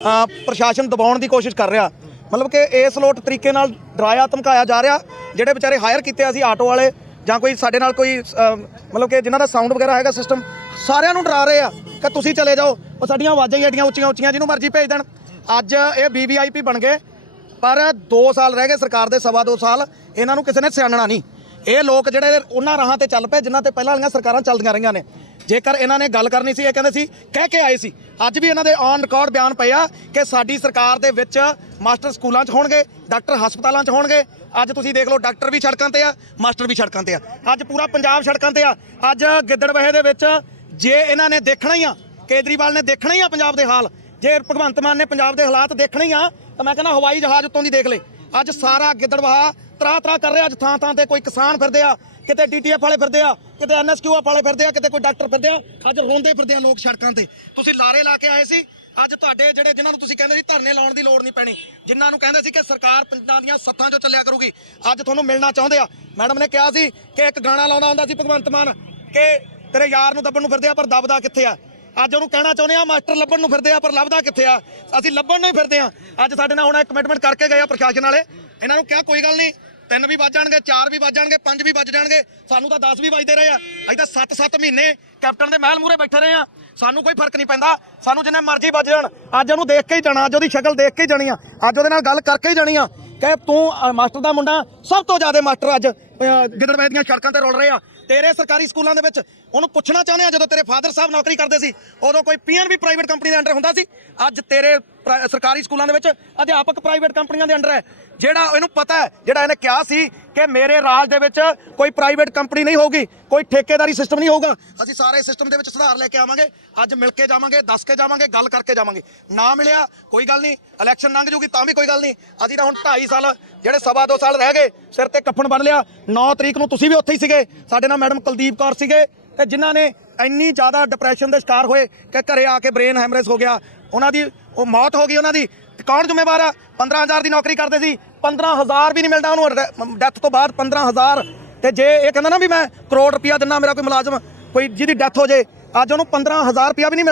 ਪ੍ਰਸ਼ਾਸਨ ਦਬਾਉਣ ਦੀ ਕੋਸ਼ਿਸ਼ ਕਰ ਰਿਹਾ। ਮਤਲਬ ਕਿ ਇਸ ਲੋਟ ਤਰੀਕੇ ਨਾਲ ਡਰਾਇਆ, ਧਮਕਾਇਆ ਜਾ ਰਿਹਾ, ਜਿਹੜੇ ਵਿਚਾਰੇ ਹਾਇਰ ਕੀਤੇ ਅਸੀਂ ਆਟੋ ਵਾਲੇ ਜਾਂ ਕੋਈ ਸਾਡੇ ਨਾਲ ਕੋਈ ਮਤਲਬ ਕਿ ਜਿਨ੍ਹਾਂ ਦਾ ਸਾਊਂਡ ਵਗੈਰਾ ਹੈਗਾ ਸਿਸਟਮ ਸਾਰਿਆਂ ਨੂੰ ਡਰਾ ਰਹੇ ਆ ਕਿ ਤੁਸੀਂ ਚਲੇ ਜਾਓ। ਉਹ ਸਾਡੀਆਂ ਆਵਾਜ਼ਾਂ ਹੀ ਐਡੀਆਂ ਉੱਚੀਆਂ ਉੱਚੀਆਂ ਜਿਹਨੂੰ ਮਰਜ਼ੀ ਭੇਜ ਦੇਣ। ਅੱਜ ਇਹ ਵੀਵੀਆਈਪੀ ਬਣ ਗਏ, ਪਰ 2 ਸਾਲ ਰਹਿ ਗਏ ਸਰਕਾਰ ਦੇ, ਸਵਾ 2 ਸਾਲ, ਇਹਨਾਂ ਨੂੰ ਕਿਸੇ ਨੇ ਸਿਆਣਨਾ ਨਹੀਂ। ਇਹ ਲੋਕ ਜਿਹੜੇ ਉਹਨਾਂ ਰਾਹਾਂ ਤੇ ਚੱਲ ਪਏ, ਜਿਨ੍ਹਾਂ ਤੇ ਪਹਿਲਾਂ ਵਾਲੀਆਂ ਸਰਕਾਰਾਂ ਚੱਲਦੀਆਂ ਰਹੀਆਂ ਨੇ। ਜੇਕਰ ਇਹਨਾਂ ਨੇ ਗੱਲ ਕਰਨੀ ਸੀ, ਇਹ ਕਹਿੰਦੇ ਸੀ, ਕਹਿ ਕੇ ਆਏ ਸੀ। ਅੱਜ ਵੀ ਇਹਨਾਂ ਦੇ ਔਨ ਰਿਕਾਰਡ ਬਿਆਨ ਪਏ ਆ ਕਿ ਸਾਡੀ ਸਰਕਾਰ ਦੇ ਵਿੱਚ ਮਾਸਟਰ ਸਕੂਲਾਂ 'ਚ ਹੋਣਗੇ, ਡਾਕਟਰ ਹਸਪਤਾਲਾਂ 'ਚ ਹੋਣਗੇ। ਅੱਜ ਤੁਸੀਂ ਦੇਖ ਲਓ, ਡਾਕਟਰ ਵੀ ਸੜਕਾਂ ਤੇ ਆ, ਮਾਸਟਰ ਵੀ ਸੜਕਾਂ ਤੇ ਆ। ਅੱਜ ਪੂਰਾ ਪੰਜਾਬ ਸੜਕਾਂ ਤੇ ਆ। ਅੱਜ ਗਿੱਦੜਵਹੇ ਦੇ ਵਿੱਚ ਜੇ ਇਹਨਾਂ ਨੇ ਦੇਖਣਾ ਹੀ ਆ, ਕੇਜਰੀਵਾਲ ਨੇ ਦੇਖਣਾ ਹੀ ਆ ਪੰਜਾਬ ਦੇ ਹਾਲ। ਜੇ ਭਗਵੰਤ ਮਾਨ ਨੇ ਪੰਜਾਬ ਦੇ ਹਾਲਾਤ ਦੇਖਣੇ ਹੀ ਆ, ਤਾਂ ਮੈਂ ਕਹਿੰਦਾ ਹਵਾਈ ਜਹਾਜ਼ ਉੱਤੋਂ ਦੀ ਦੇਖ ਲੈ। ਅੱਜ ਸਾਰਾ ਗਿੱਦੜਵਾ ਤਰਾ ਤਰਾ ਕਰ ਰਿਹਾ, ਅੱਜ ਥਾਂ ਥਾਂ ਤੇ ਕੋਈ ਕਿਸਾਨ ਫਿਰਦੇ ਆ, ਕਿਤੇ ਡੀਟੀਐਫ ਵਾਲੇ ਫਿਰਦੇ ਆ, ਕਿਤੇ ਐਨਐਸਕਿਊ ਵਾਲੇ ਫਿਰਦੇ ਆ, ਕਿਤੇ ਕੋਈ ਡਾਕਟਰ ਫਿਰਦੇ ਆ, ਅੱਜ ਰੋਂਦੇ ਫਿਰਦੇ ਆ ਲੋਕ ਸੜਕਾਂ ਤੇ। ਤੁਸੀਂ ਲਾਰੇ ਲਾ ਕੇ ਆਏ ਸੀ, ਅੱਜ ਤੁਹਾਡੇ ਜਿਹੜੇ ਜਿਨ੍ਹਾਂ ਨੂੰ ਤੁਸੀਂ ਕਹਿੰਦੇ ਸੀ ਧਰਨੇ ਲਾਉਣ ਦੀ ਲੋੜ ਨਹੀਂ ਪੈਣੀ, ਜਿਨ੍ਹਾਂ ਨੂੰ ਕਹਿੰਦੇ ਸੀ ਕਿ ਸਰਕਾਰ ਪਿੰਡਾਂ ਦੀਆਂ ਸੱਥਾਂ 'ਚੋਂ ਚੱਲਿਆ ਕਰੂਗੀ, ਅੱਜ ਤੁਹਾਨੂੰ ਮਿਲਣਾ ਚਾਹੁੰਦੇ ਆ। ਮੈਡਮ ਨੇ ਕਿਹਾ ਸੀ ਕਿ ਇੱਕ ਗਾਣਾ ਲਾਉਂਦਾ ਹੁੰਦਾ ਸੀ ਭਗਵੰਤ ਮਾਨ, ਕਿ ਤੇਰੇ ਯਾਰ ਨੂੰ ਦੱਬਣ ਨੂੰ ਫਿਰਦੇ ਆ, ਪਰ ਦੱਬਦਾ ਕਿੱਥੇ ਆ? ਅੱਜ ਉਹਨੂੰ ਕਹਿਣਾ ਚਾਹੁੰਦੇ ਆ ਮਾਸਟਰ ਲੱਭਣ ਨੂੰ ਫਿਰਦੇ ਆ ਪਰ ਲੱਭਦਾ ਕਿੱਥੇ ਆ? ਅਸੀਂ ਲੱਭਣ ਨੂੰ ਹੀ ਫਿਰਦੇ ਆ। ਅੱਜ ਸਾਡੇ ਨਾਲ ਹੁਣ ਕਮਿਟਮੈਂਟ ਕਰਕੇ ਗਏ ਆ ਪ੍ਰਸ਼ਾਸਨ ਵਾਲੇ। ਇਹਨਾਂ ਨੂੰ ਕਿਹਾ ਕੋਈ ਗੱਲ ਨਹੀਂ ਤਿੰਨ ਵੀ ਵੱਜ ਜਾਣਗੇ ਚਾਰ ਵੀ ਵੱਜ ਜਾਣਗੇ ਪੰਜ ਵੀ ਵੱਜ ਜਾਣਗੇ ਸਾਨੂੰ ਤਾਂ 10 ਵੀ ਵੱਜਦੇ ਰਹੇ ਆ। ਅਸੀਂ ਤਾਂ 7-7 ਮਹੀਨੇ ਕੈਪਟਨ ਦੇ ਮਹਿਲ ਮੂਹਰੇ ਬੈਠੇ ਰਹੇ ਆ। ਸਾਨੂੰ ਕੋਈ ਫ਼ਰਕ ਨਹੀਂ ਪੈਂਦਾ। ਸਾਨੂੰ ਜਿੰਨੇ ਮਰਜ਼ੀ ਵੱਜ ਜਾਣ। ਅੱਜ ਉਹਨੂੰ ਦੇਖ ਕੇ ਹੀ ਜਾਣਾ ਅੱਜ ਉਹਦੀ ਸ਼ਕਲ ਦੇਖ ਕੇ ਹੀ ਜਾਣੀ ਆ। ਅੱਜ ਉਹਦੇ ਨਾਲ ਗੱਲ ਕਰਕੇ ਹੀ ਜਾਣੀ ਆ। ਕਿ ਤੂੰ ਮਾਸਟਰ ਦਾ ਮੁੰਡਾ ਸਭ ਤੋਂ ਜ਼ਿਆਦਾ ਮਾਸਟਰ ਅੱਜ ਅ, ਦੀਆਂ ਸੜਕਾਂ ਤੇ ਰੁਲ ਰਹੇ ਆ। ਤੇਰੇ ਸਰਕਾਰੀ ਸਕੂਲਾਂ ਦੇ ਵਿੱਚ ਉਹਨੂੰ ਪੁੱਛਣਾ ਚਾਹੁੰਦੇ ਆ ਜਦੋਂ ਤੇਰੇ ਫਾਦਰ ਸਾਹਿਬ ਨੌਕਰੀ ਕਰਦੇ ਸੀ, ਉਦੋਂ ਕੋਈ ਪੀਐਨ ਵੀ ਪ੍ਰਾਈਵੇਟ ਕੰਪਨੀ ਦੇ ਅੰਡਰ ਹੁੰਦਾ ਸੀ? ਅੱਜ ਤੇਰੇ ਪ੍ਰਾ- ਸਰਕਾਰੀ ਸਕੂਲਾਂ ਦੇ ਵਿੱਚ ਅਧਿਆਪਕ ਪ੍ਰਾਈਵੇਟ ਕੰਪਨੀਆਂ ਦੇ ਅੰਡਰ ਹੈ। ਜਿਹੜਾ ਇਹਨੂੰ ਪਤਾ ਹੈ, ਜਿਹੜਾ ਇਹਨੇ ਕਿਹਾ ਸੀ ਕਿ ਮੇਰੇ ਰਾਜ ਦੇ ਵਿੱਚ ਕੋਈ ਪ੍ਰਾਈਵੇਟ ਕੰਪਨੀ ਨਹੀਂ ਹੋਊਗੀ, ਕੋਈ ਠੇਕੇਦਾਰੀ ਸਿਸਟਮ ਨਹੀਂ ਹੋਊਗਾ। ਅਸੀਂ ਸਾਰੇ ਸਿਸਟਮ ਦੇ ਵਿੱਚ ਸੁਧਾਰ ਲੈ ਕੇ ਆਵਾਂਗੇ, ਅੱਜ ਮਿਲ ਕੇ ਜਾਵਾਂਗੇ, ਦੱਸ ਕੇ ਜਾਵਾਂਗੇ, ਗੱਲ ਕਰਕੇ ਜਾਵਾਂਗੇ। ਨਾ ਮਿਲਿਆ, ਕੋਈ ਗੱਲ ਨਹੀਂ ਇਲੈਕਸ਼ਨ ਲੰਘ ਜੂਗੀ ਤਾਂ ਵੀ ਕੋਈ ਗੱਲ ਨਹੀਂ। ਅਸੀਂ ਤਾਂ ਹੁਣ 2.5 ਸਾਲ, ਜਿਹੜੇ ਸਵਾ ਦੋ ਸਾਲ ਰਹਿ ਗਏ, ਸਿਰ ਤੇ ਕੱਫਣ ਬੰਨ ਲਿਆ 9 ਤਰੀਕ ਨੂੰ ਤੁਸੀਂ ਵੀ ਉੱਥੇ ਹੀ ਸੀਗੇ, ਸਾਡੇ ਨਾਲ ਮੈਡਮ ਕੁਲਦੀਪ ਕੌਰ ਸੀਗੇ ਤੇ ਜਿਨ੍ਹਾਂ ਨੇ ਇੰਨੀ ਜ਼ਿਆਦਾ ਡਿਪਰੈਸ਼ਨ ਦੇ ਸ਼ਿਕਾਰ ਹੋਏ ਕਿ ਘਰੇ ਆ ਕੇ ਬ੍ਰੇਨ ਹੈਮਰੇਜ ਹੋ ਗਿਆ। ਉਹਨਾਂ ਦੀ ਉਹ ਮੌਤ ਹੋ ਗਈ ਉਹਨਾਂ ਦੀ। ਕੌਣ ਜ਼ਿੰਮੇਵਾਰ ਆ? 15000 ਦੀ ਨੌਕਰੀ ਕਰਦੇ ਸੀ। 15000 ਵੀ ਨਹੀਂ ਮਿਲਦਾ ਉਹਨੂੰ। ਡੈਥ ਤੋਂ ਬਾਅਦ 15000 ਤੇ ਜੇ ਇਹ ਕਹਿੰਦਾ ਨਾ ਵੀ ਮੈਂ ਕਰੋੜ ਰੁਪਇਆ ਦਿੰਦਾ ਮੇਰਾ ਕੋਈ ਮੁਲਾਜ਼ਮ, ਕੋਈ ਜਿਹਦੀ ਡੈਥ ਹੋ ਜੇ, ਅੱਜ ਉਹਨੂੰ 15000 ਰੁਪਇਆ ਵੀ ਨਹੀਂ ਮਿਲਦਾ।